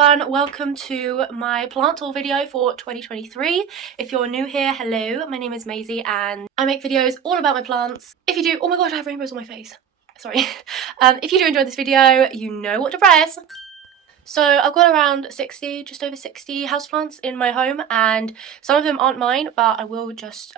everyone, welcome to my plant tour video for 2023. If you're new here, hello, my name is Maisie and I make videos all about my plants. If you do, oh my god, I have rainbows on my face. Sorry. If you do enjoy this video, you know what to press. So I've got around 60, just over 60 houseplants in my home, and some of them aren't mine, but I will just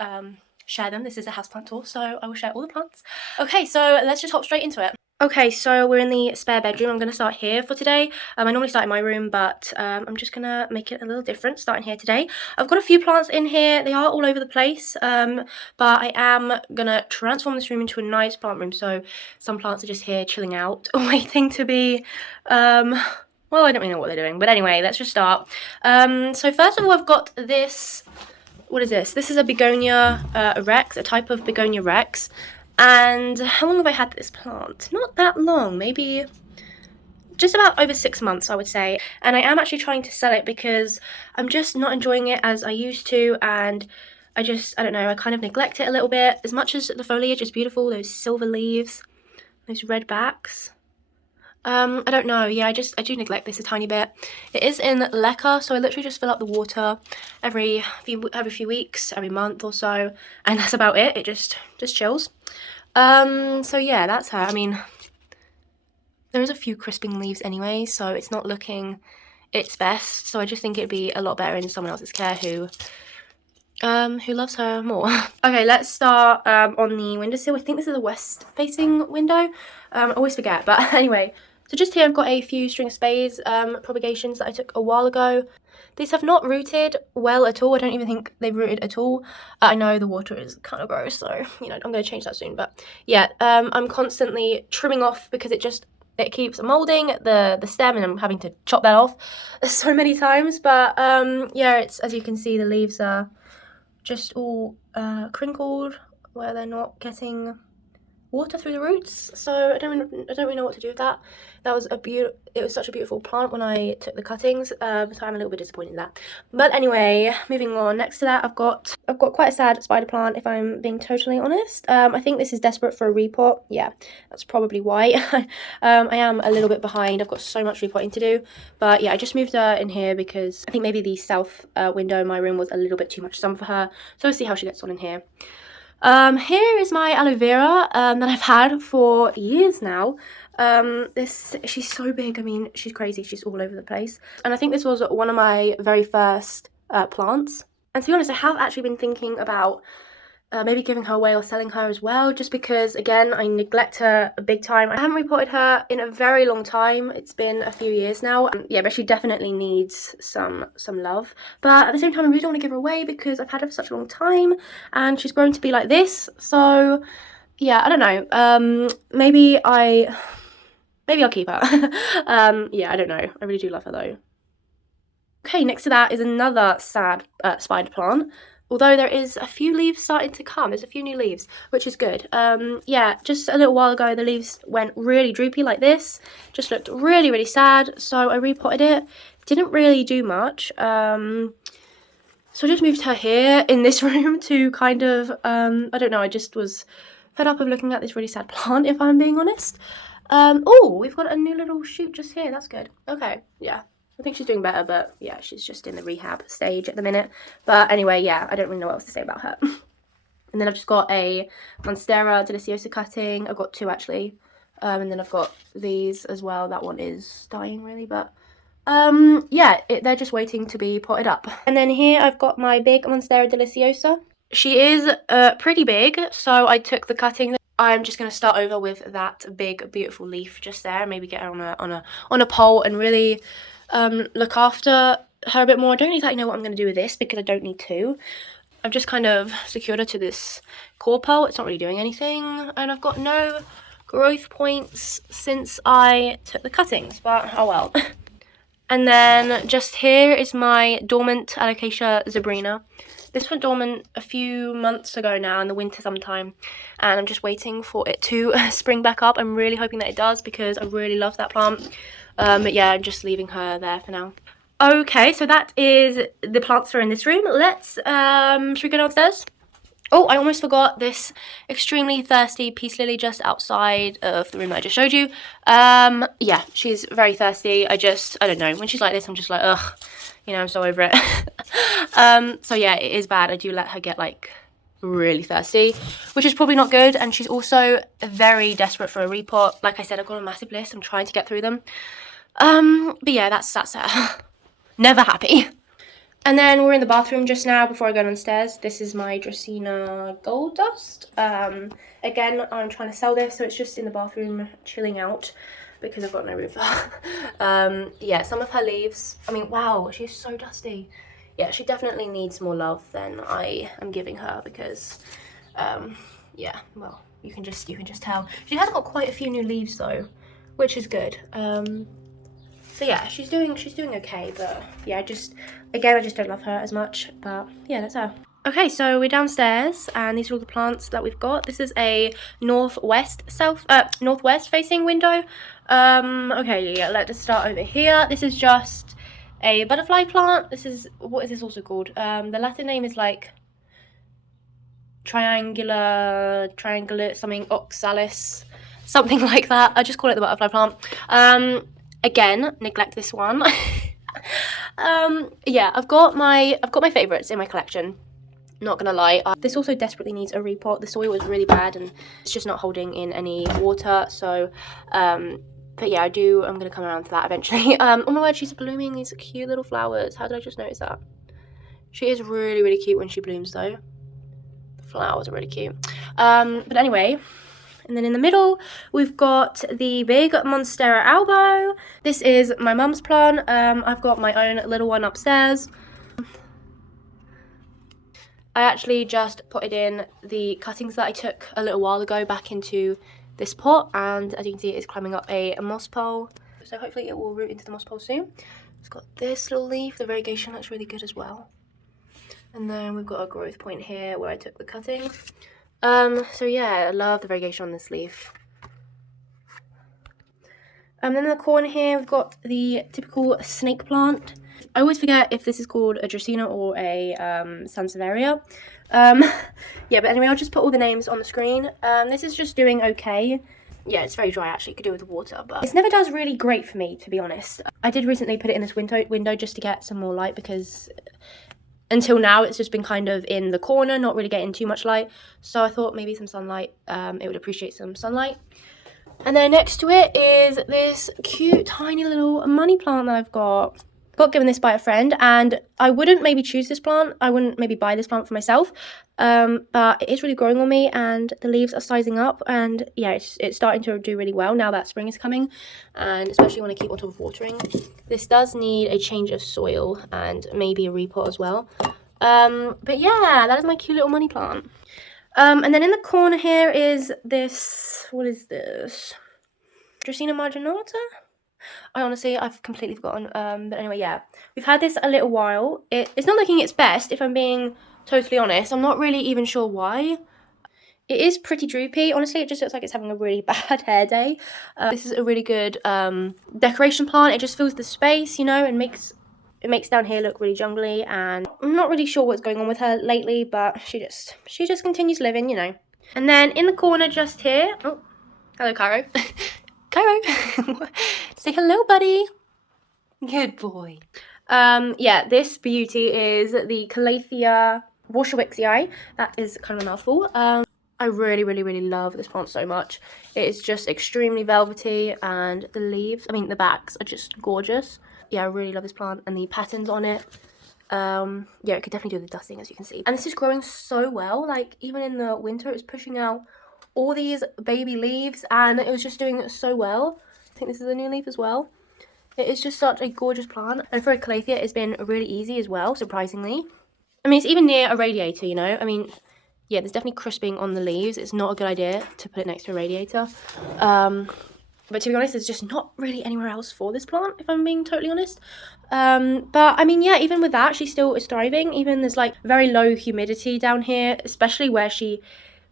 share them. This is a houseplant tour, so I will share all the plants. Okay, so let's just hop straight into it. Okay, so we're in the spare bedroom. I'm going to start here for today. I normally start in my room, but I'm just going to make it a little different, starting here today. I've got a few plants in here. They are all over the place, but I am going to transform this room into a nice plant room. So some plants are just here chilling out, waiting to be... well, I don't really know what they're doing, but anyway, let's just start. So first of all, I've got this... What is this? This is a Begonia rex, a type of Begonia rex. And how long have I had this plant? Not that long, maybe just about over 6 months, I would say. And I am actually trying to sell it because I'm just not enjoying it as I used to, and I don't know, I kind of neglect it a little bit. As much as the foliage is beautiful, those silver leaves, those red backs. I don't know, yeah, I do neglect this a tiny bit. It is in leca, so I literally just fill up the water every few weeks, every month or so, and that's about it. It just chills. So yeah, that's her. I mean, there is a few crisping leaves anyway, so it's not looking its best, so I just think it'd be a lot better in someone else's care who loves her more. Okay, let's start on the windowsill. I think this is a west facing window. I always forget, but anyway. So just here I've got a few string of Spags propagations that I took a while ago. These have not rooted well at all. I don't even think they've rooted at all. I know the water is kind of gross, so, you know, I'm going to change that soon. But yeah, I'm constantly trimming off because it keeps molding the stem, and I'm having to chop that off so many times. But yeah, it's, as you can see, the leaves are just all crinkled where they're not getting water through the roots, so I don't really know what to do with that. It was such a beautiful plant when I took the cuttings, so I'm a little bit disappointed in that. But anyway, moving on. Next to that, I've got quite a sad spider plant, if I'm being totally honest. I think this is desperate for a repot. Yeah, that's probably why. I am a little bit behind. I've got so much repotting to do, but yeah, I just moved her in here because I think maybe the south window in my room was a little bit too much sun for her, so we'll see how she gets on in here. Here is my aloe vera that I've had for years now. She's so big. I mean, she's crazy. She's all over the place. And I think this was one of my very first plants. And to be honest, I have actually been thinking about maybe giving her away or selling her as well, just because, again, I neglect her big time. I haven't repotted her in a very long time. It's been a few years now. Yeah, but she definitely needs some love. But at the same time, I really don't want to give her away because I've had her for such a long time and she's grown to be like this. So yeah, I don't know. Maybe I'll keep her. Yeah, I don't know. I really do love her though. Okay, next to that is another sad spider plant. Although there is a few leaves starting to come. There's a few new leaves, which is good. Yeah, just a little while ago, the leaves went really droopy like this. Just looked really, really sad. So I repotted it. Didn't really do much. So I just moved her here in this room to kind of, I don't know, I just was fed up of looking at this really sad plant, if I'm being honest. Oh, we've got a new little shoot just here. That's good. Okay, yeah. I think she's doing better, but yeah, she's just in the rehab stage at the minute. But anyway, yeah, I don't really know what else to say about her. And then I've just got a Monstera deliciosa cutting. I've got two actually. And then I've got these as well. That one is dying really, but yeah, they're just waiting to be potted up. And then here I've got my big Monstera deliciosa. She is pretty big, so I took the cutting. I'm just going to start over with that big, beautiful leaf just there. Maybe get her on a pole and really look after her a bit more. I don't exactly know what I'm going to do with this because I don't need to. I've just kind of secured her to this core pole. It's not really doing anything, and I've got no growth points since I took the cuttings, but oh well. And then just here is my dormant Alocasia Zebrina. This went dormant a few months ago now, in the winter sometime, and I'm just waiting for it to spring back up. I'm really hoping that it does because I really love that plant. But yeah, I'm just leaving her there for now. Okay, so that is the plants that are in this room. Let's, should we go downstairs? Oh, I almost forgot this extremely thirsty peace lily just outside of the room that I just showed you. Yeah, she's very thirsty. I don't know, when she's like this, I'm just like, ugh, you know, I'm so over it. So yeah, it is bad. I do let her get like really thirsty, which is probably not good. And she's also very desperate for a repot. Like I said, I've got a massive list. I'm trying to get through them. But yeah, that's her. Never happy. And then we're in the bathroom just now before I go downstairs. This is my Dracaena Gold Dust. Again, I'm trying to sell this, so it's just in the bathroom chilling out because I've got no room for her. Yeah, some of her leaves, I mean, wow, she's so dusty. Yeah, she definitely needs more love than I am giving her because, yeah, well, you can just tell. She has got quite a few new leaves though, which is good. So yeah, she's doing okay, but yeah, I just don't love her as much, but yeah, that's her. Okay, so we're downstairs, and these are all the plants that we've got. This is a northwest facing window. Okay, yeah, let's start over here. This is just a butterfly plant. This is, what is this also called? The Latin name is like triangular something, Oxalis, something like that. I just call it the butterfly plant. Again, neglect this one. Yeah, I've got my favorites in my collection, not gonna lie. This also desperately needs a repot. The soil is really bad and it's just not holding in any water, so but yeah, I'm gonna come around to that eventually. Oh my word, she's blooming these cute little flowers. How did I just notice that? She is really cute when she blooms though. The flowers are really cute. But anyway, and then in the middle, we've got the big Monstera albo. This is my mum's plant. I've got my own little one upstairs. I actually just potted in the cuttings that I took a little while ago back into this pot, and as you can see, it is climbing up a moss pole. So hopefully it will root into the moss pole soon. It's got this little leaf. The variegation looks really good as well. And then we've got a growth point here where I took the cutting. So yeah, I love the variegation on this leaf. And then in the corner here, we've got the typical snake plant. I always forget if this is called a Dracaena or a Sansevieria. Yeah, but anyway, I'll just put all the names on the screen. This is just doing okay. Yeah, it's very dry actually, could do with water, but this never does really great for me, to be honest. I did recently put it in this window just to get some more light, because until now it's just been kind of in the corner, not really getting too much light. So I thought maybe some sunlight, it would appreciate some sunlight. And then next to it is this cute tiny little money plant that I've got given this by a friend, and I wouldn't maybe choose this plant. I wouldn't maybe buy this plant for myself, but it is really growing on me, and the leaves are sizing up, and yeah, it's starting to do really well now that spring is coming, and especially when I keep on top of watering. This does need a change of soil and maybe a repot as well. But yeah, that is my cute little money plant. And then in the corner here is this, what is this? Dracaena marginata? I've completely forgotten. But anyway, yeah. We've had this a little while. It's not looking its best, if I'm being totally honest. I'm not really even sure why. It is pretty droopy. Honestly, it just looks like it's having a really bad hair day. This is a really good decoration plant. It just fills the space, you know, and it makes down here look really jungly, and I'm not really sure what's going on with her lately, but she just continues living, you know. And then in the corner just here, oh, hello Cairo. Cairo, say hello, buddy. Good boy. Yeah, this beauty is the Calathea Warshawixii. That is kind of a mouthful. I really love this plant so much. It is just extremely velvety, and the leaves, I mean the backs, are just gorgeous. Yeah, I really love this plant, and the patterns on it. Yeah, it could definitely do the dusting, as you can see. And this is growing so well. Like, even in the winter, it's pushing out all these baby leaves, and it was just doing so well. I think this is a new leaf as well. It is just such a gorgeous plant, and for a Calathea, it's been really easy as well, surprisingly. I mean, it's even near a radiator, you know. I mean, yeah, there's definitely crisping on the leaves. It's not a good idea to put it next to a radiator. But to be honest, there's just not really anywhere else for this plant, if I'm being totally honest. But I mean, yeah, even with that, she still is thriving. Even there's like very low humidity down here, especially where she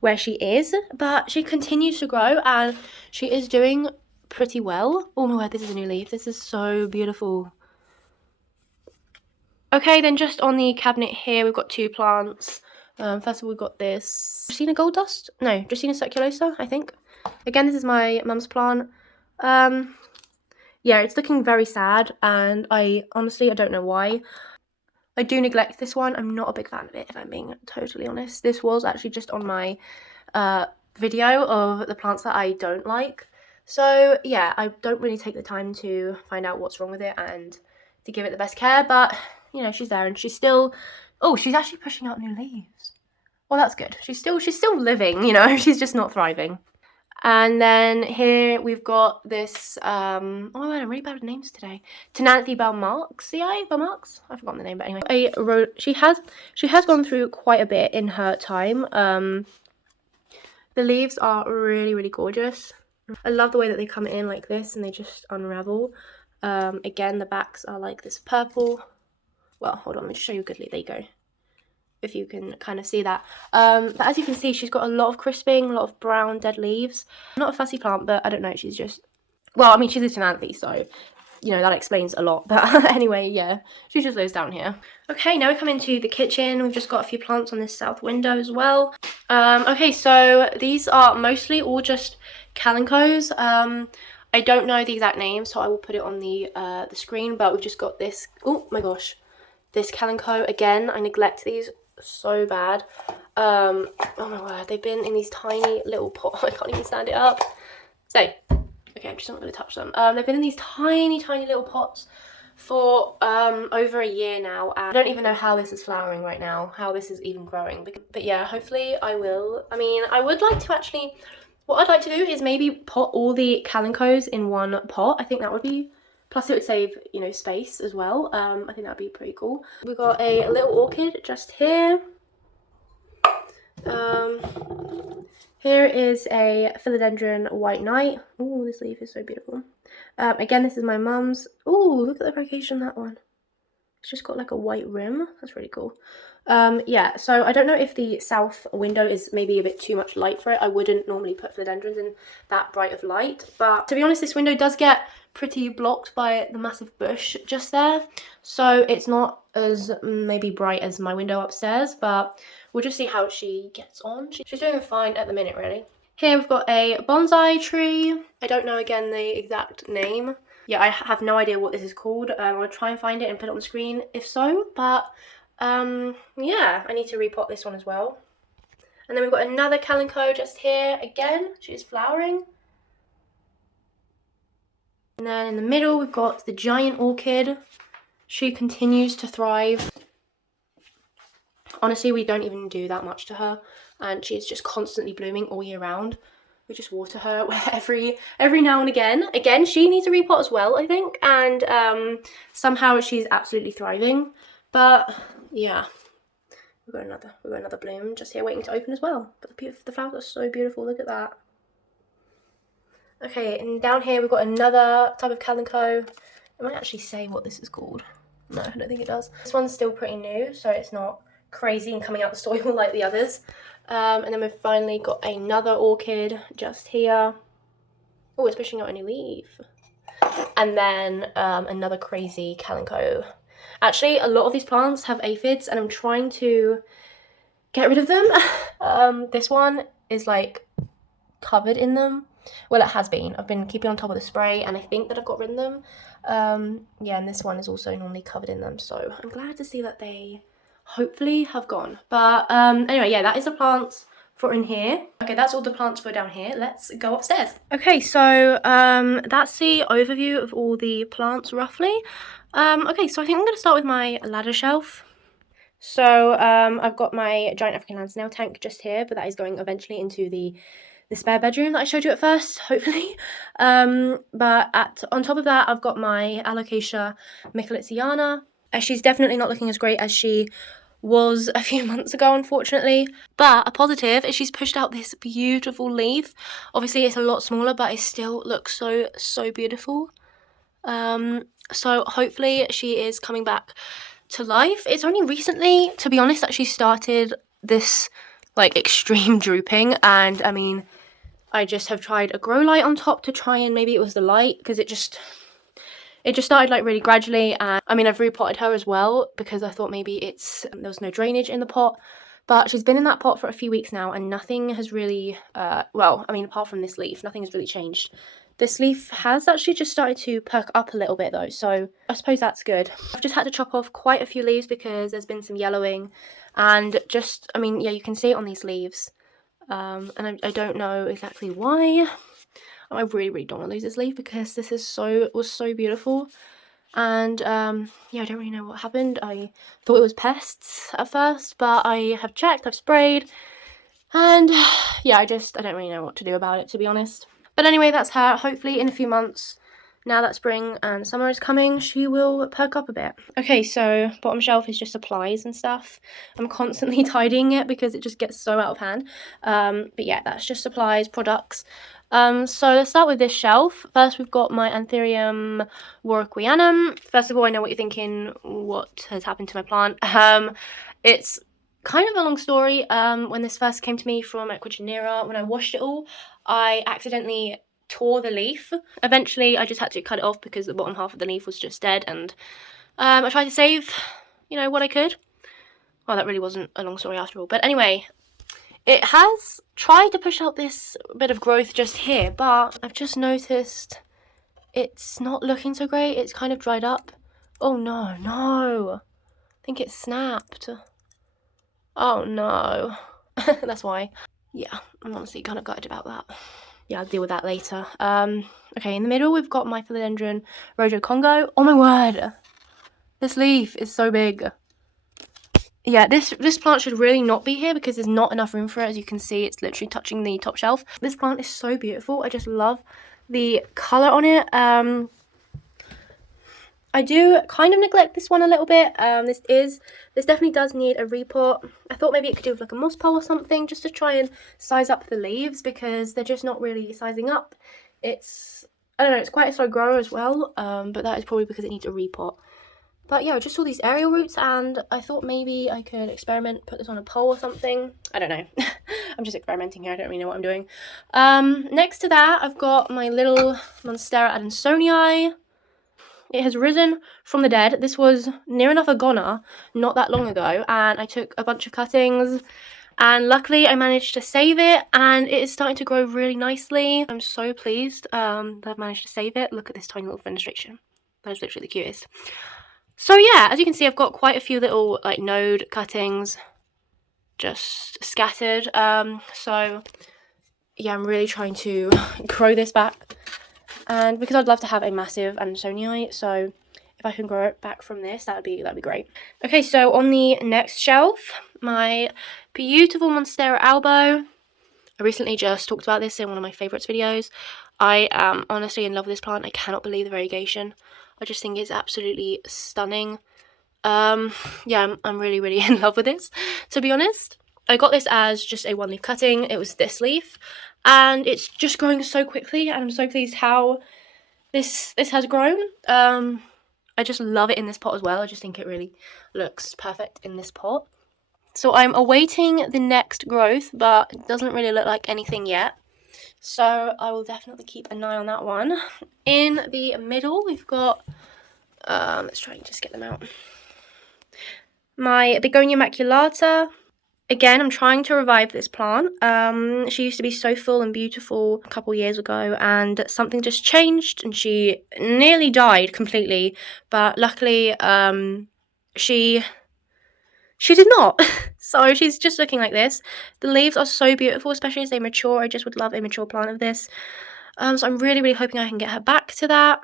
is. But she continues to grow, and she is doing pretty well. Oh my word, this is a new leaf. This is so beautiful. Okay, then just on the cabinet here, we've got two plants. First of all, we've got this Dracaena gold dust. No, Dracaena circulosa, I think. Again, this is my mum's plant. Yeah, it's looking very sad, and I don't know why. I do neglect this one. I'm not a big fan of it, if I'm being totally honest. This was actually just on my video of the plants that I don't like. So yeah, I don't really take the time to find out what's wrong with it and to give it the best care, but you know, she's there and she's still, oh, she's actually pushing out new leaves. Well, that's good. She's still living, you know, she's just not thriving. And then here we've got this, oh my god, I'm really bad with names today. Tenanthe Belmarxii? I've forgotten the name, but anyway. She has gone through quite a bit in her time. The leaves are really, really gorgeous. I love the way that they come in like this and they just unravel. Again, the backs are like this purple. Well, hold on, let me just show you goodly. There you go. If you can kind of see that. But as you can see, she's got a lot of crisping, a lot of brown dead leaves. Not a fussy plant, but I don't know, she's just, well, I mean, she's a Tenanthe, so, you know, that explains a lot. But anyway, yeah, she just lives down here. Okay, now we come into the kitchen. We've just got a few plants on this south window as well. Okay, so these are mostly all just calincos. I don't know the exact name, so I will put it on the screen, but we've just got this, oh my gosh, this calico. Again, I neglect these so bad. Oh my word, they've been in these tiny little pots. I can't even stand it up. So, okay, I'm just not going to touch them. They've been in these tiny little pots for over a year now, and I don't even know how this is flowering right now, how this is even growing. But yeah, hopefully I will. I mean, I would like to actually, what I'd like to do is maybe pot all the calincos in one pot. I think that would be, plus it would save, you know, space as well. I think that'd be pretty cool. We've got a little orchid just here. Here is a Philodendron White Knight. Oh, this leaf is so beautiful. Again, this is my mum's. Oh, look at the variegation on that one. It's just got like a white rim. That's really cool. Yeah, so I don't know if the south window is maybe a bit too much light for it. I wouldn't normally put philodendrons in that bright of light, but to be honest, this window does get pretty blocked by the massive bush just there, so it's not as maybe bright as my window upstairs, but we'll just see how she gets on. She's doing fine at the minute, really. Here we've got a bonsai tree. I don't know, again, the exact name. Yeah, I have no idea what this is called. I'll try and find it and put it on the screen if so, but yeah, I need to repot this one as well. And then we've got another calico just here. Again, she's flowering. And then in the middle, we've got the giant orchid. She continues to thrive. Honestly, we don't even do that much to her, and she's just constantly blooming all year round. We just water her every now and again. Again, she needs a repot as well, I think, and somehow she's absolutely thriving. But yeah, we've got another bloom just here waiting to open as well. But the flowers are so beautiful. Look at that. Okay, and down here we've got another type of calico. It might actually say what this is called. No, I don't think it does. This one's still pretty new, so it's not crazy and coming out the soil like the others. And then we've finally got another orchid just here. Oh, it's pushing out a new leaf. And then another crazy calico. Actually, a lot of these plants have aphids, and I'm trying to get rid of them. This one is like covered in them. Well, it has been. I've been keeping on top of the spray, and I think that I've got rid of them. Yeah, and this one is also normally covered in them, so I'm glad to see that they hopefully have gone. But anyway, yeah, that is the plants for in here. Okay, that's all the plants for down here. Let's go upstairs. Okay, so that's the overview of all the plants roughly. Okay, so I think I'm going to start with my ladder shelf. So I've got my giant African landsnail tank just here, but that is going eventually into the spare bedroom that I showed you at first, hopefully. But on top of that, I've got my Alocasia Zebrina. She's definitely not looking as great as she was a few months ago, unfortunately. But a positive is she's pushed out this beautiful leaf. Obviously, it's a lot smaller, but it still looks so beautiful. So hopefully she is coming back to life. It's only recently, to be honest, that she started this like extreme drooping, and I mean, I just have tried a grow light on top to try and maybe it was the light, because it just started like really gradually. And I mean, I've repotted her as well because I thought maybe there was no drainage in the pot, But she's been in that pot for a few weeks now and nothing has really, well, I mean, apart from this leaf, nothing has really changed. This leaf has actually just started to perk up a little bit though, so I suppose that's good. I've just had to chop off quite a few leaves because there's been some yellowing and just, I mean, yeah, you can see it on these leaves. And I don't know exactly why. I really don't want to lose this leaf because this is was so beautiful. And yeah, I don't really know what happened. I thought it was pests at first, but I have checked, I've sprayed, and yeah, I don't really know what to do about it, to be honest. But anyway, that's her. Hopefully in a few months, now that spring and summer is coming, she will perk up a bit. Okay, so bottom shelf is just supplies and stuff. I'm constantly tidying it because it just gets so out of hand. But yeah, that's just supplies, products. So let's start with this shelf. First, we've got my Anthurium warocquianum. First of all, I know what you're thinking, what has happened to my plant. It's kind of a long story. When this first came to me from Ecuador, when I washed it all, I accidentally tore the leaf. Eventually, I just had to cut it off because the bottom half of the leaf was just dead, and I tried to save, you know, what I could. Well, that really wasn't a long story after all. But anyway, it has tried to push out this bit of growth just here, but I've just noticed it's not looking so great. It's kind of dried up. Oh no, no. I think it snapped. Oh no. That's why. Yeah, I'm honestly kind of gutted about that. Yeah, I'll deal with that later. Okay, in the middle we've got my Philodendron Rojo Congo. Oh my word! This leaf is so big. Yeah, this plant should really not be here because there's not enough room for it. As you can see, it's literally touching the top shelf. This plant is so beautiful. I just love the colour on it. I do kind of neglect this one a little bit. This definitely does need a repot. I thought maybe it could do with like a moss pole or something, just to try and size up the leaves because they're just not really sizing up. I don't know, it's quite a slow grower as well, but that is probably because it needs a repot. But yeah, I just saw these aerial roots and I thought maybe I could experiment, put this on a pole or something. I don't know. I'm just experimenting here. I don't really know what I'm doing. Next to that, I've got my little Monstera adansonii. It has risen from the dead. This was near enough a goner not that long ago, and I took a bunch of cuttings and luckily I managed to save it and it is starting to grow really nicely. I'm so pleased that I've managed to save it. Look at this tiny little fenestration. That is literally the cutest. So yeah, as you can see, I've got quite a few little like node cuttings just scattered. So yeah, I'm really trying to grow this back. And because I'd love to have a massive adansonii, so if I can grow it back from this, that'd be great. Okay, so on the next shelf, my beautiful Monstera albo. I recently just talked about this in one of my favourites videos. I am honestly in love with this plant. I cannot believe the variegation. I just think it's absolutely stunning. Yeah, I'm really in love with this, to be honest. I got this as just a one-leaf cutting. It was this leaf, and it's just growing so quickly, and I'm so pleased how this has grown. I just love it in this pot as well. I just think it really looks perfect in this pot. So I'm awaiting the next growth, but it doesn't really look like anything yet. So I will definitely keep an eye on that one. In the middle, we've got, let's try and just get them out. My Begonia maculata. Again, I'm trying to revive this plant. She used to be so full and beautiful a couple years ago, and something just changed and she nearly died completely. But luckily, she did not. So she's just looking like this. The leaves are so beautiful, especially as they mature. I just would love a mature plant of this. So I'm really hoping I can get her back to that.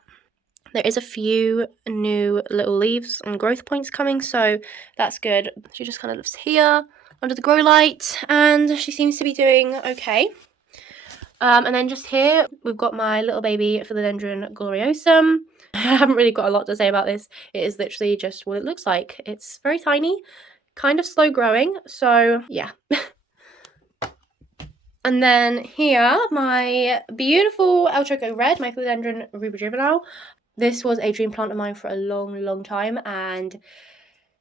There is a few new little leaves and growth points coming, so that's good. She just kind of lives here under the grow light, and she seems to be doing okay. And then just here, we've got my little baby Philodendron gloriosum. I haven't really got a lot to say about this. It is literally just what it looks like. It's very tiny, kind of slow growing, so yeah. And then here, my beautiful El Choco Red, my Philodendron rubijuvenile. This was a dream plant of mine for a long time, and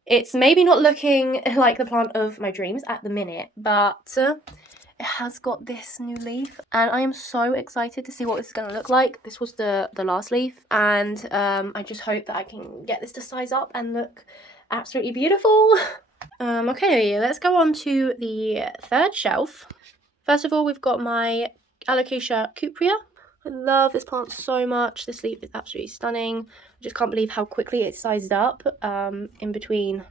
it's maybe not looking like the plant of my dreams at the minute, but it has got this new leaf, and I am so excited to see what this is going to look like. This was the last leaf, and I just hope that I can get this to size up and look absolutely beautiful. Okay, let's go on to the third shelf. First of all, we've got my Alocasia cuprea. I love this plant so much. This leaf is absolutely stunning. I just can't believe how quickly it's sized up in between.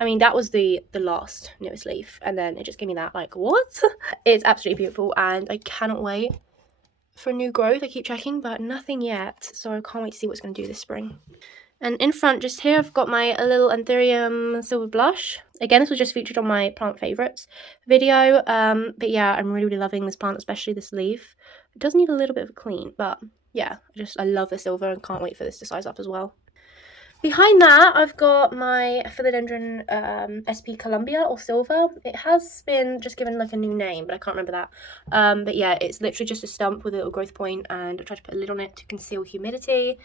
I mean, that was the last newest leaf, and then it just gave me that, like, what? It's absolutely beautiful, and I cannot wait for new growth. I keep checking, but nothing yet, so I can't wait to see what's going to do this spring. And in front, just here, I've got my little Anthurium silver blush. Again, this was just featured on my plant favourites video, but yeah, I'm really loving this plant, especially this leaf. It does need a little bit of a clean, but yeah, I love the silver and can't wait for this to size up as well. Behind that, I've got my Philodendron Sp Colombia, or silver. It has been just given like a new name, but I can't remember that. But yeah, it's literally just a stump with a little growth point, and I tried to put a lid on it to conceal humidity.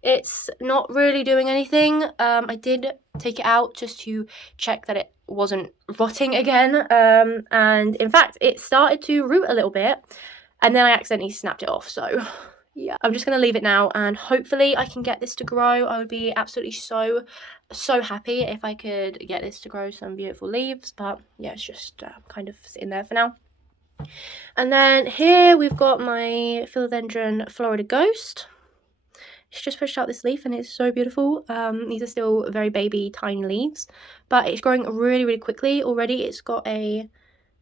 It's not really doing anything. I did take it out just to check that it wasn't rotting again, and in fact it started to root a little bit, and then I accidentally snapped it off, so yeah, I'm just gonna leave it now, and hopefully I can get this to grow. I would be absolutely so happy if I could get this to grow some beautiful leaves, but yeah, it's just kind of sitting there for now. And then here we've got my Philodendron Florida Ghost. It's just pushed out this leaf and it's so beautiful. These are still very baby tiny leaves, but it's growing really quickly already. It's got a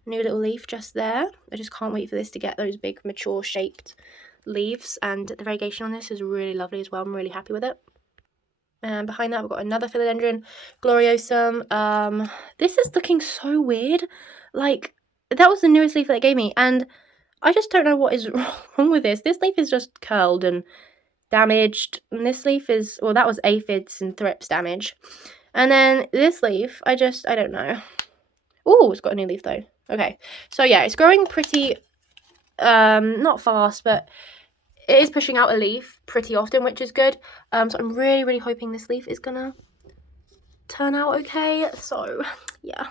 new little leaf just there. I just can't wait for this to get those big mature shaped leaves, and the variegation on this is really lovely as well. I'm really happy with it. And behind that we've got another Philodendron gloriosum. This is looking so weird. Like, that was the newest leaf that they gave me, and I just don't know what is wrong with this. This leaf is just curled and damaged, and this leaf is, well, that was aphids and thrips damage, and then this leaf, I don't know. Oh, it's got a new leaf though. Okay, so yeah, it's growing pretty not fast, but it is pushing out a leaf pretty often, which is good. So I'm really hoping this leaf is gonna turn out okay. So yeah.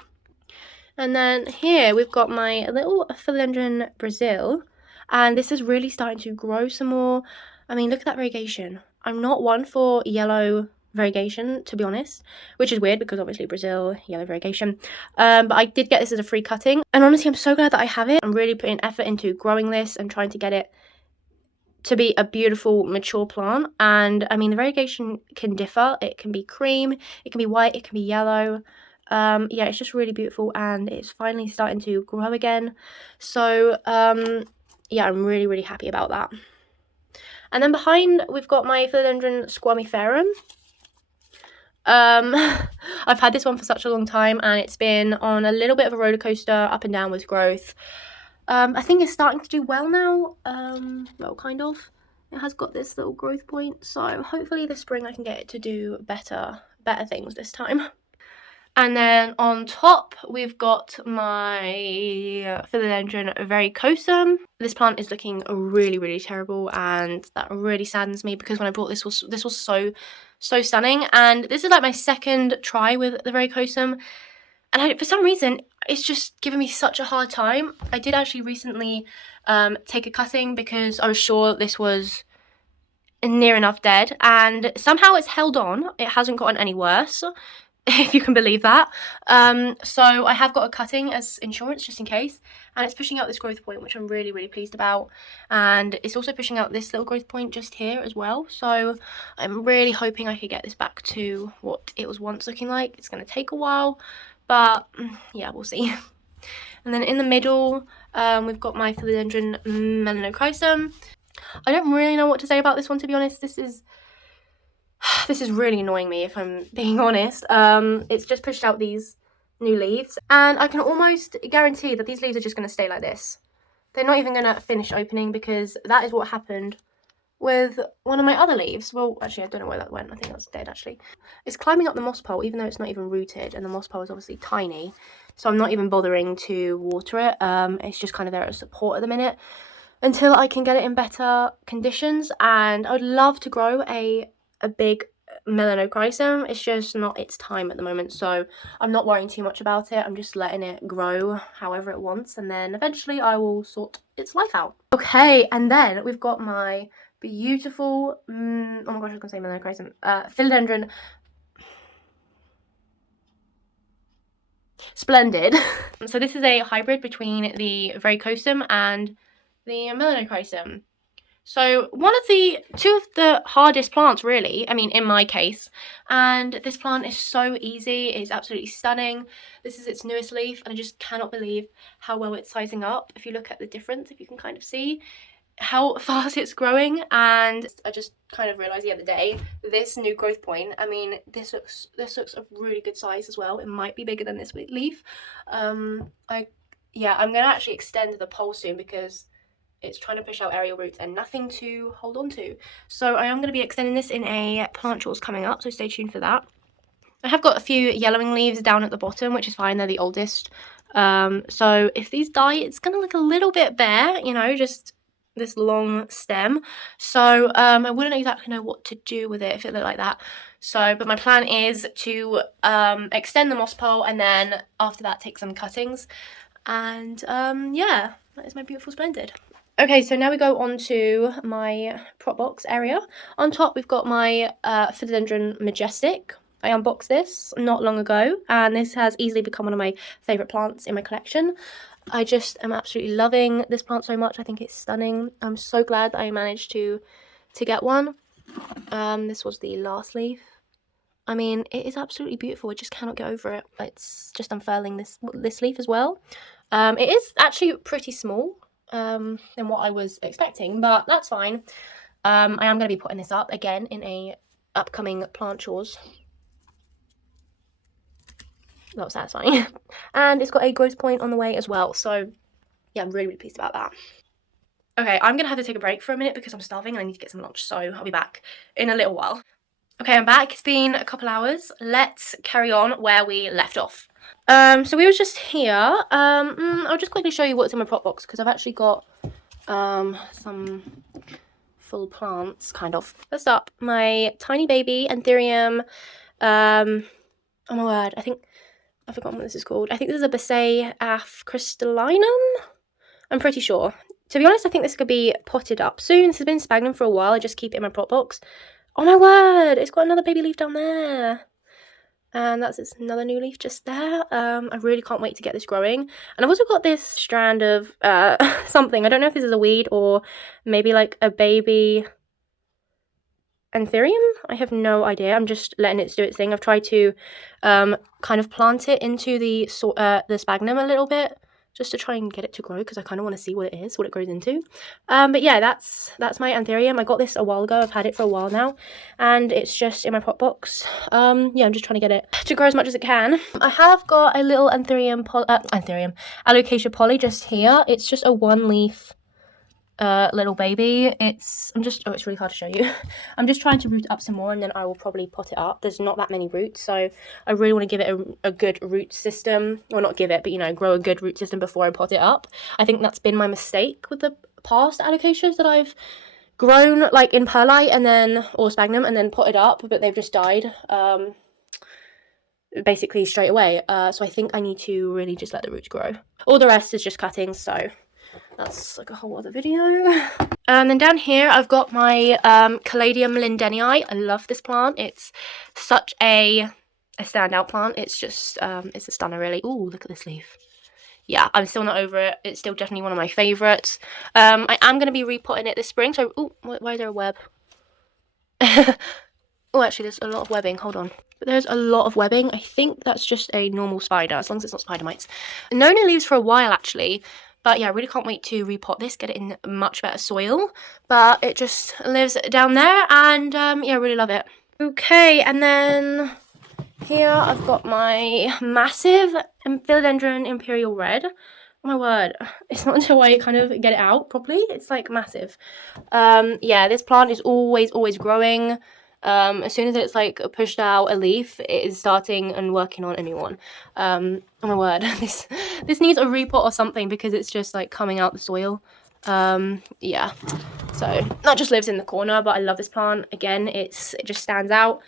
And then here we've got my little Philodendron Brazil, and this is really starting to grow some more. I mean, look at that variegation. I'm not one for yellow variegation, to be honest, which is weird because obviously Brazil, yellow variegation. But I did get this as a free cutting, and honestly, I'm so glad that I have it. I'm really putting effort into growing this and trying to get it to be a beautiful, mature plant. And I mean, the variegation can differ. It can be cream, it can be white, it can be yellow. Yeah, it's just really beautiful, and it's finally starting to grow again. So yeah, I'm really happy about that. And then behind we've got my Philodendron Squalmiferum. I've had this one for such a long time, and it's been on a little bit of a roller coaster, up and down with growth. I think it's starting to do well now. Well, kind of. It has got this little growth point, so hopefully this spring I can get it to do better things this time. And then on top, we've got my Philodendron verrucosum. This plant is looking really terrible, and that really saddens me because when I bought this was so stunning. And this is like my second try with the verrucosum, and for some reason it's just given me such a hard time. I did actually recently take a cutting because I was sure this was near enough dead, and somehow it's held on. It hasn't gotten any worse, if you can believe that. So I have got a cutting as insurance just in case, and it's pushing out this growth point, which I'm really pleased about, and it's also pushing out this little growth point just here as well. So I'm really hoping I could get this back to what it was once looking like. It's going to take a while, but yeah, we'll see. And then in the middle, we've got my Philodendron melanochrysum. I don't really know what to say about this one, to be honest. This is really annoying me, if I'm being honest. It's just pushed out these new leaves, and I can almost guarantee that these leaves are just going to stay like this. They're not even going to finish opening, because that is what happened with one of my other leaves. Well, actually, I don't know where that went. I think that's dead, actually. It's climbing up the moss pole, even though it's not even rooted, and the moss pole is obviously tiny, so I'm not even bothering to water it. It's just kind of there as support at the minute until I can get it in better conditions. And I would love to grow a big melanochrysum. It's just not its time at the moment, so I'm not worrying too much about it. I'm just letting it grow however it wants, and then eventually I will sort its life out. Okay, and then we've got my beautiful oh my gosh, I was gonna say melanochrysum, Philodendron splendid. So this is a hybrid between the verrucosum and the melanochrysum. So two of the hardest plants really, I mean in my case, and this plant is so easy, it's absolutely stunning. This is its newest leaf and I just cannot believe how well it's sizing up. If you look at the difference, if you can kind of see how fast it's growing, and I just kind of realized the other day, this new growth point, I mean this looks a really good size as well. It might be bigger than this leaf. I'm gonna actually extend the pole soon because it's trying to push out aerial roots and nothing to hold on to. So I am going to be extending this in a plant chores coming up, so stay tuned for that. I have got a few yellowing leaves down at the bottom, which is fine, they're the oldest. So if these die, it's going to look a little bit bare, you know, just this long stem. So I wouldn't exactly know what to do with it if it looked like that. So, but my plan is to extend the moss pole and then after that take some cuttings. And yeah, that is my beautiful splendid. Okay, so now we go on to my prop box area. On top, we've got my Philodendron majestic. I unboxed this not long ago, and this has easily become one of my favourite plants in my collection. I just am absolutely loving this plant so much. I think it's stunning. I'm so glad that I managed to get one. This was the last leaf. I mean, it is absolutely beautiful. I just cannot get over it. It's just unfurling this leaf as well. It is actually pretty small than what I was expecting, but that's fine. I am going to be putting this up again in a upcoming plant chores. That was satisfying. And it's got a growth point on the way as well, so yeah, I'm really pleased about that. Okay, I'm gonna have to take a break for a minute because I'm starving and I need to get some lunch, so I'll be back in a little while. Okay, I'm back. It's been a couple hours. Let's carry on where we left off. So we were just here. I'll just quickly show you what's in my prop box because I've actually got some full plants, kind of. First up, my tiny baby anthurium. Oh my word, I've forgotten what this is called. I think this is a Basae crystallinum. I'm pretty sure. To be honest, I think this could be potted up soon. This has been sphagnum for a while. I just keep it in my prop box. Oh my word, it's got another baby leaf down there. And that's another new leaf just there. I really can't wait to get this growing. And I've also got this strand of something. I don't know if this is a weed or maybe like a baby anthurium. I have no idea. I'm just letting it do its thing. I've tried to kind of plant it into the sphagnum a little bit, just to try and get it to grow because I kind of want to see what it is, what it grows into. But yeah, that's my anthurium. I got this a while ago. I've had it for a while now, and it's just in my pot box. Yeah, I'm just trying to get it to grow as much as it can. I have got a little Alocasia poly just here. It's just a one leaf little baby. It's really hard to show you. I'm just trying to root it up some more and then I will probably pot it up. There's not that many roots, so I really want to give it a good root system, or not give it, but you know, grow a good root system before I pot it up. I think that's been my mistake with the past alocasias that I've grown like in perlite and then or sphagnum and then potted up, but they've just died basically straight away. So I think I need to really just let the roots grow. All the rest is just cuttings, so that's like a whole other video. And then down here I've got my Caladium lindenii. I love this plant. It's such a standout plant. It's just it's a stunner really. Ooh, look at this leaf. Yeah, I'm still not over it. It's still definitely one of my favourites. I am going to be repotting it this spring. So, ooh, why is there a web? Oh, actually, there's a lot of webbing. Hold on. But there's a lot of webbing. I think that's just a normal spider, as long as it's not spider mites. No new leaves for a while, actually. But yeah, I really can't wait to repot this, get it in much better soil. But it just lives down there, and yeah, I really love it. Okay, and then here I've got my massive Philodendron Imperial Red. Oh my word, it's not until I kind of get it out properly, it's like massive. Yeah, this plant is always growing. As soon as it's like pushed out a leaf, it is starting and working on a new one. Oh my word, this needs a repot or something because it's just like coming out the soil. Yeah, so that just lives in the corner, but I love this plant. Again, it just stands out.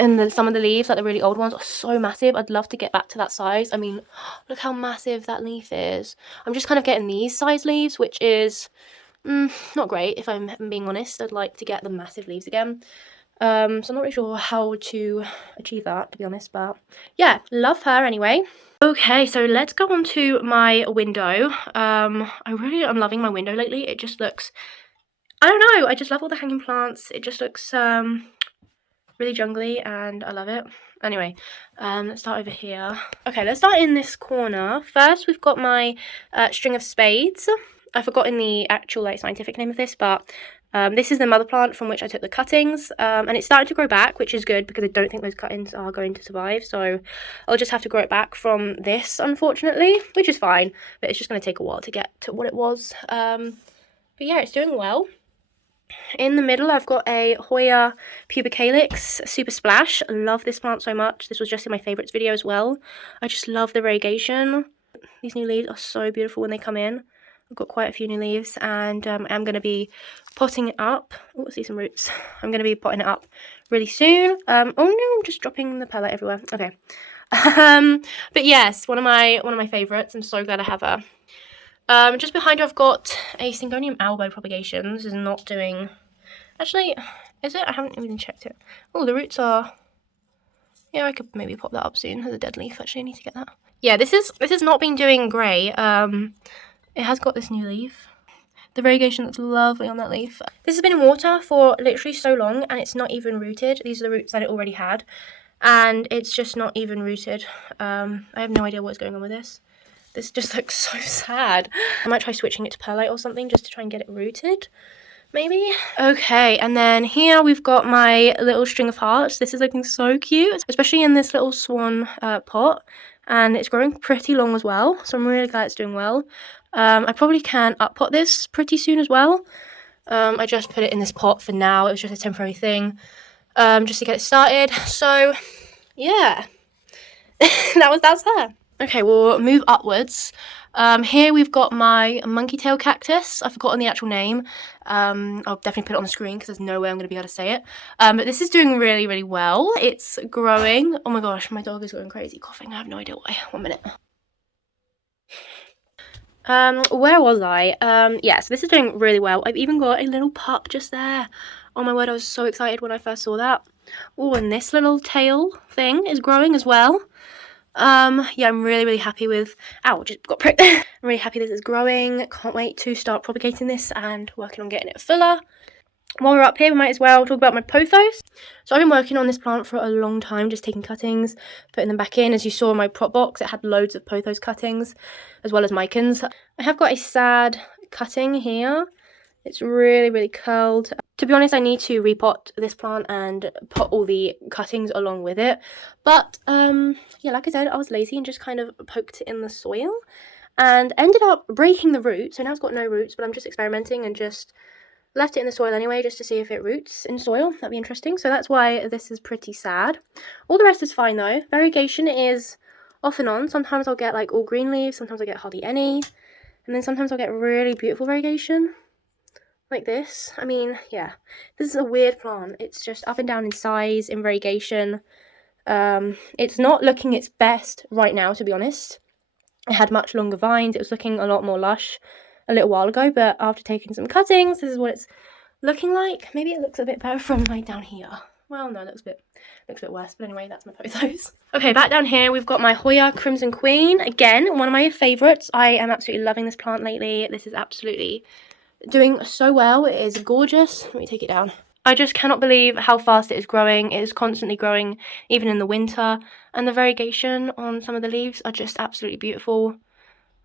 And then some of the leaves, like the really old ones, are so massive. I'd love to get back to that size. I mean, look how massive that leaf is. I'm just kind of getting these size leaves, which is not great, if I'm being honest. I'd like to get the massive leaves again. So I'm not really sure how to achieve that, to be honest, but yeah, love her anyway. Okay, so let's go on to my window. I really am loving my window lately. It just looks, I don't know, I just love all the hanging plants. It just looks really jungly and I love it. Anyway, let's start over here. Okay, let's start in this corner. First, we've got my string of spades. I've forgotten the actual like scientific name of this, but this is the mother plant from which I took the cuttings, and it's starting to grow back, which is good because I don't think those cuttings are going to survive, so I'll just have to grow it back from this, unfortunately, which is fine, but it's just going to take a while to get to what it was. But yeah, it's doing well. In the middle, I've got a Hoya pubicalyx Super Splash. I love this plant so much. This was just in my favourites video as well. I just love the variegation. These new leaves are so beautiful when they come in. I've got quite a few new leaves, and I'm going to be potting it up. Oh, I see some roots. I'm going to be potting it up really soon. Oh no, I'm just dropping the pellet everywhere. Okay. But yes, one of my favourites. I'm so glad I have her. Just behind her, I've got a Syngonium albo propagation. This is not doing... Actually, is it? I haven't even checked it. Oh, the roots are... Yeah, I could maybe pop that up soon as a dead leaf. Actually, I need to get that. Yeah, this has not been doing great. It has got this new leaf. The variegation looks lovely on that leaf. This has been in water for literally so long, and it's not even rooted. These are the roots that it already had, and it's just not even rooted. I have no idea what's going on with this. This just looks so sad. I might try switching it to perlite or something just to try and get it rooted, maybe. Okay, and then here we've got my little string of hearts. This is looking so cute, especially in this little swan pot, and it's growing pretty long as well, so I'm really glad it's doing well. I probably can up-pot this pretty soon as well. I just put it in this pot for now. It was just a temporary thing, just to get it started. So, yeah, that's her. Okay, we'll move upwards. Here we've got my monkey tail cactus. I've forgotten the actual name. I'll definitely put it on the screen because there's no way I'm going to be able to say it. But this is doing really, really well. It's growing. Oh my gosh, my dog is going crazy coughing. I have no idea why. 1 minute. Where was I? Yeah, so this is doing really well. I've even got a little pup just there. Oh my word, I was so excited when I first saw that. Oh, and this little tail thing is growing as well. Yeah, I'm really, really happy with... Ow, just got pricked. I'm really happy this is growing. Can't wait to start propagating this and working on getting it fuller. While we're up here, we might as well talk about my pothos. So I've been working on this plant for a long time, just taking cuttings, putting them back in. As you saw in my prop box, it had loads of pothos cuttings, as well as micans. I have got a sad cutting here. It's really, really curled. To be honest, I need to repot this plant and pot all the cuttings along with it. But, yeah, like I said, I was lazy and just kind of poked it in the soil and ended up breaking the roots. So now it's got no roots, but I'm just experimenting and just left it in the soil anyway, just to see if it roots in soil. That'd be interesting. So that's why this is pretty sad. All the rest is fine though. Variegation is off and on. Sometimes I'll get like all green leaves, sometimes I'll get hardly any, and then sometimes I'll get really beautiful variegation like this. I mean, yeah, this is a weird plant. It's just up and down in size, in variegation. It's not looking its best right now, to be honest. It had much longer vines. It was looking a lot more lush a little while ago, but after taking some cuttings, this is what it's looking like. Maybe it looks a bit better from like down here. Well, no, it looks a bit worse, but anyway, that's my pothos. Okay, back down here, we've got my Hoya Crimson Queen. Again, one of my favourites. I am absolutely loving this plant lately. This is absolutely doing so well. It is gorgeous. Let me take it down. I just cannot believe how fast it is growing. It is constantly growing, even in the winter. And the variegation on some of the leaves are just absolutely beautiful.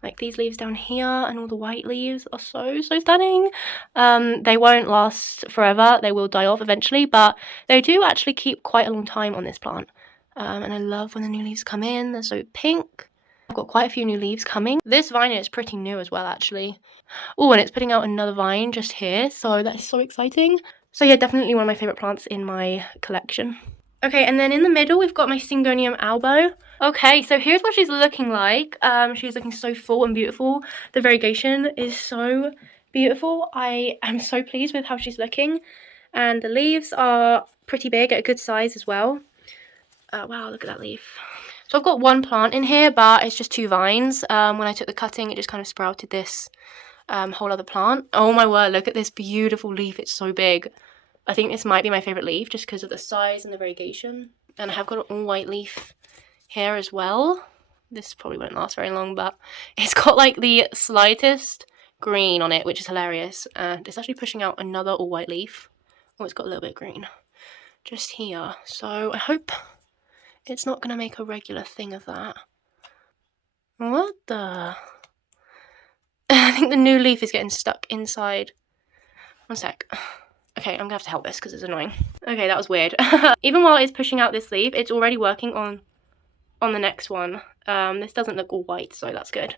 Like these leaves down here and all the white leaves are so stunning. They won't last forever. They will die off eventually, but they do actually keep quite a long time on this plant. And I love when the new leaves come in. They're so pink. I've got quite a few new leaves coming. This vine is pretty new as well, actually. Oh, and it's putting out another vine just here, so that's so exciting. So yeah, definitely one of my favourite plants in my collection. Okay, and then in the middle, we've got my Syngonium albo. Okay, so here's what she's looking like. She's looking so full and beautiful. The variegation is so beautiful. I am so pleased with how she's looking. And the leaves are pretty big, at a good size as well. Wow, look at that leaf. So I've got one plant in here, but it's just 2 vines. When I took the cutting, it just kind of sprouted this whole other plant. Oh my word, look at this beautiful leaf. It's so big. I think this might be my favourite leaf just because of the size and the variegation. And I have got an all white leaf here as well. This probably won't last very long, but it's got like the slightest green on it, which is hilarious. And it's actually pushing out another all white leaf. Oh, it's got a little bit of green just here. So I hope it's not going to make a regular thing of that. What the? I think the new leaf is getting stuck inside. One sec. Okay, I'm going to have to help this because it's annoying. Okay, that was weird. Even while it's pushing out this leaf, it's already working on the next one. This doesn't look all white, so that's good.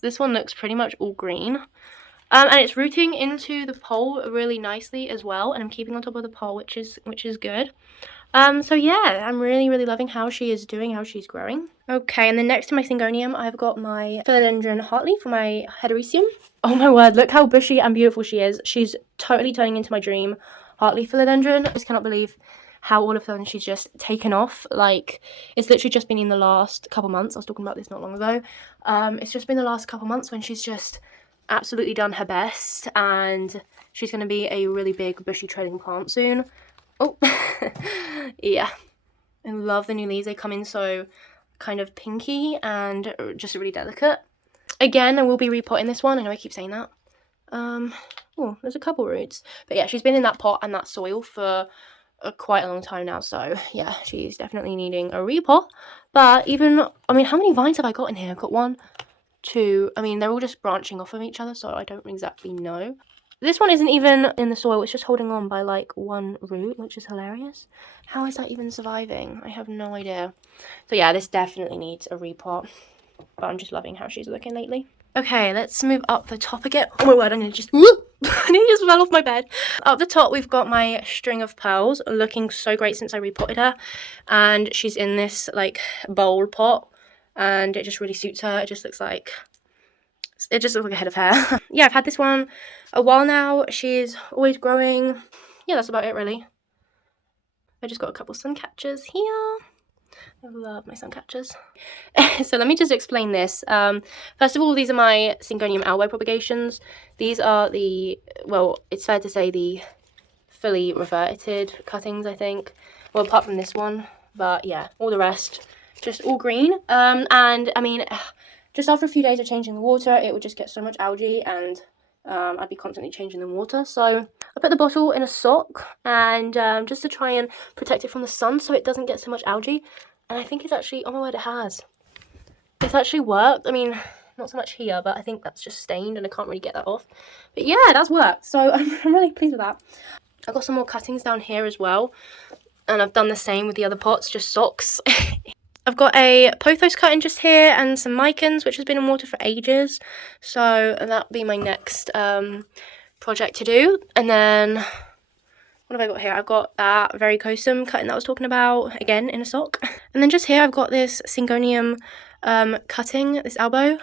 This one looks pretty much all green. And it's rooting into the pole really nicely as well, and I'm keeping on top of the pole, which is good. So yeah, I'm really loving how she is doing, how she's growing. Okay, and then next to my Syngonium, I've got my Philodendron Heartleaf for my Hetericium. Oh my word, look how bushy and beautiful she is. She's totally turning into my dream Heartleaf Philodendron. I just cannot believe how all of a sudden she's just taken off. Like, it's literally just been in the last couple months. I was talking about this not long ago. It's just been the last couple months when she's just absolutely done her best, and she's going to be a really big bushy trailing plant soon. Oh, yeah. I love the new leaves. They come in so kind of pinky and just really delicate. Again, I will be repotting this one. I know I keep saying that. Oh, there's a couple roots. But yeah, she's been in that pot and that soil for quite a long time now. So yeah, she's definitely needing a repot. But even, I mean, how many vines have I got in here? I've got 1, 2. I mean, they're all just branching off of each other, so I don't exactly know. This one isn't even in the soil. It's just holding on by like 1 root, which is hilarious. How is that even surviving? I have no idea. So yeah, this definitely needs a repot. But I'm just loving how she's looking lately. Okay, let's move up the top again. Oh my word, I nearly just fell off my bed. Up the top, we've got my string of pearls, looking so great since I repotted her. And she's in this like bowl pot, and it just really suits her. It just looks like a head of hair. Yeah, I've had this one a while now. She's always growing. Yeah, that's about it really. I just got a couple suncatchers here. I love my suncatchers. So let me just explain this. First of all, these are my Syngonium albi propagations. These are the, well, it's fair to say the fully reverted cuttings, I think. Well, apart from this one. But yeah, all the rest, just all green. And I mean, just after a few days of changing the water, it would just get so much algae, and I'd be constantly changing the water. So I put the bottle in a sock, and just to try and protect it from the sun so it doesn't get so much algae. And I think it's actually, oh my word, it has. It's actually worked. I mean, not so much here, but I think that's just stained and I can't really get that off. But yeah, that's worked. So I'm really pleased with that. I've got some more cuttings down here as well. And I've done the same with the other pots, just socks. I've got a pothos cutting just here and some micans, which has been in water for ages. So that'll be my next project to do. And then, what have I got here? I've got that verrucosum cutting that I was talking about, again, in a sock. And then just here I've got this Syngonium cutting, this elbow,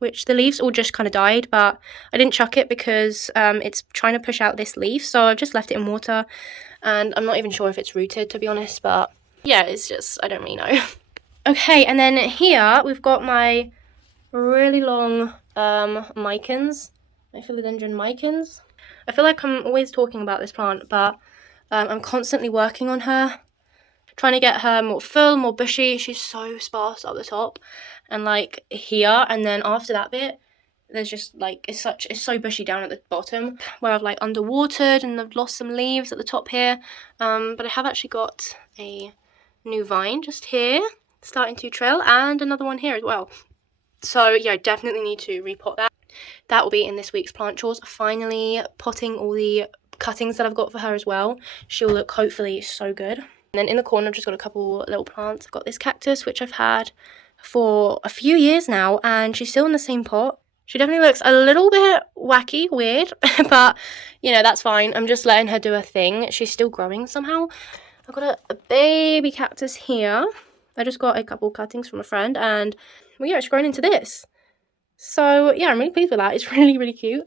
which the leaves all just kind of died, but I didn't chuck it because it's trying to push out this leaf. So I've just left it in water, and I'm not even sure if it's rooted, to be honest. But yeah, it's just, I don't really know. Okay, and then here we've got my really long micans, my Philodendron micans. I feel like I'm always talking about this plant, but I'm constantly working on her, trying to get her more full, more bushy. She's so sparse up the top, and like here, and then after that bit, there's just like, it's so bushy down at the bottom, where I've like underwatered and I've lost some leaves at the top here. But I have actually got a new vine just here, starting to trail, and another one here as well. So yeah, I definitely need to repot that. That will be in this week's plant chores. Finally potting all the cuttings that I've got for her as well. She'll look hopefully so good. And then in the corner I've just got a couple little plants. I've got this cactus, which I've had for a few years now, and she's still in the same pot. She definitely looks a little bit wacky, weird, but you know, that's fine. I'm just letting her do her thing. She's still growing somehow. I've got a baby cactus here. I just got a couple cuttings from a friend, and well, yeah, it's grown into this. So yeah, I'm really pleased with that. It's really cute.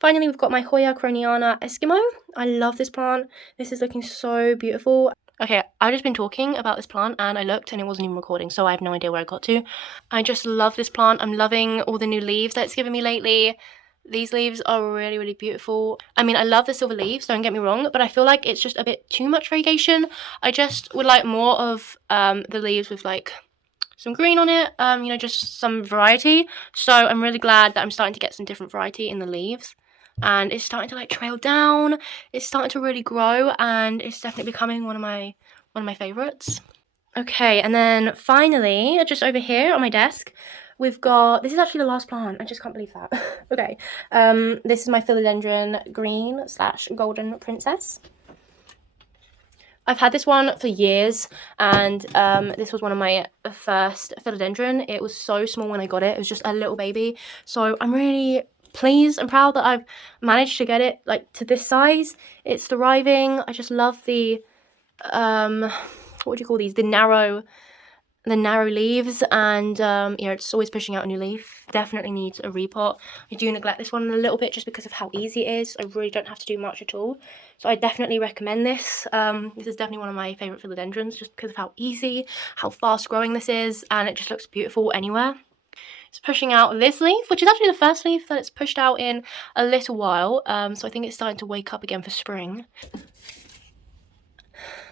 Finally, we've got my Hoya croniana Eskimo. I love this plant. This is looking so beautiful. Okay, I've just been talking about this plant and I looked and it wasn't even recording, so I have no idea where I got to. I just love this plant. I'm loving all the new leaves that it's given me lately. These leaves are really, really beautiful. I mean, I love the silver leaves, don't get me wrong, but I feel like it's just a bit too much variegation. I just would like more of the leaves with like some green on it, you know, just some variety. So I'm really glad that I'm starting to get some different variety in the leaves. And it's starting to like trail down, it's starting to really grow, and it's definitely becoming one of my favourites. Okay, and then finally, just over here on my desk, we've got, this is actually the last plant, I just can't believe that. Okay, this is my Philodendron green / golden princess. I've had this one for years, and this was one of my first philodendron. It was so small when I got it. It was just a little baby. So I'm really pleased and proud that I've managed to get it like to this size. It's thriving. I just love the what do you call these? The narrow leaves, and you know, it's always pushing out a new leaf. Definitely needs a repot. I do neglect this one a little bit just because of how easy it is. I really don't have to do much at all, so I definitely recommend this. This is definitely one of my favorite philodendrons just because of how easy, how fast growing this is, and it just looks beautiful anywhere. It's pushing out this leaf, which is actually the first leaf that it's pushed out in a little while, so I think it's starting to wake up again for spring.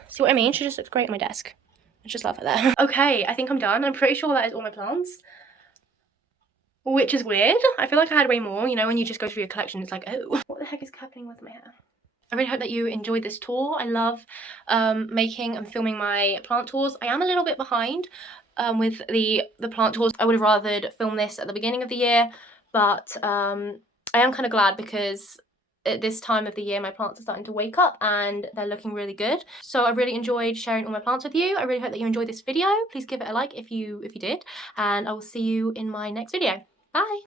See what I mean? She just looks great on my desk. I just love her there. Okay, I think I'm done. I'm pretty sure that is all my plants. Which is weird. I feel like I had way more. You know, when you just go through your collection, it's like, oh, what the heck is happening with my hair? I really hope that you enjoyed this tour. I love making and filming my plant tours. I am a little bit behind with the plant tours. I would have rathered film this at the beginning of the year, but I am kind of glad because at this time of the year my plants are starting to wake up and they're looking really good. So I really enjoyed sharing all my plants with you. I really hope that you enjoyed this video. Please give it a like if you did, and I will see you in my next video. Bye.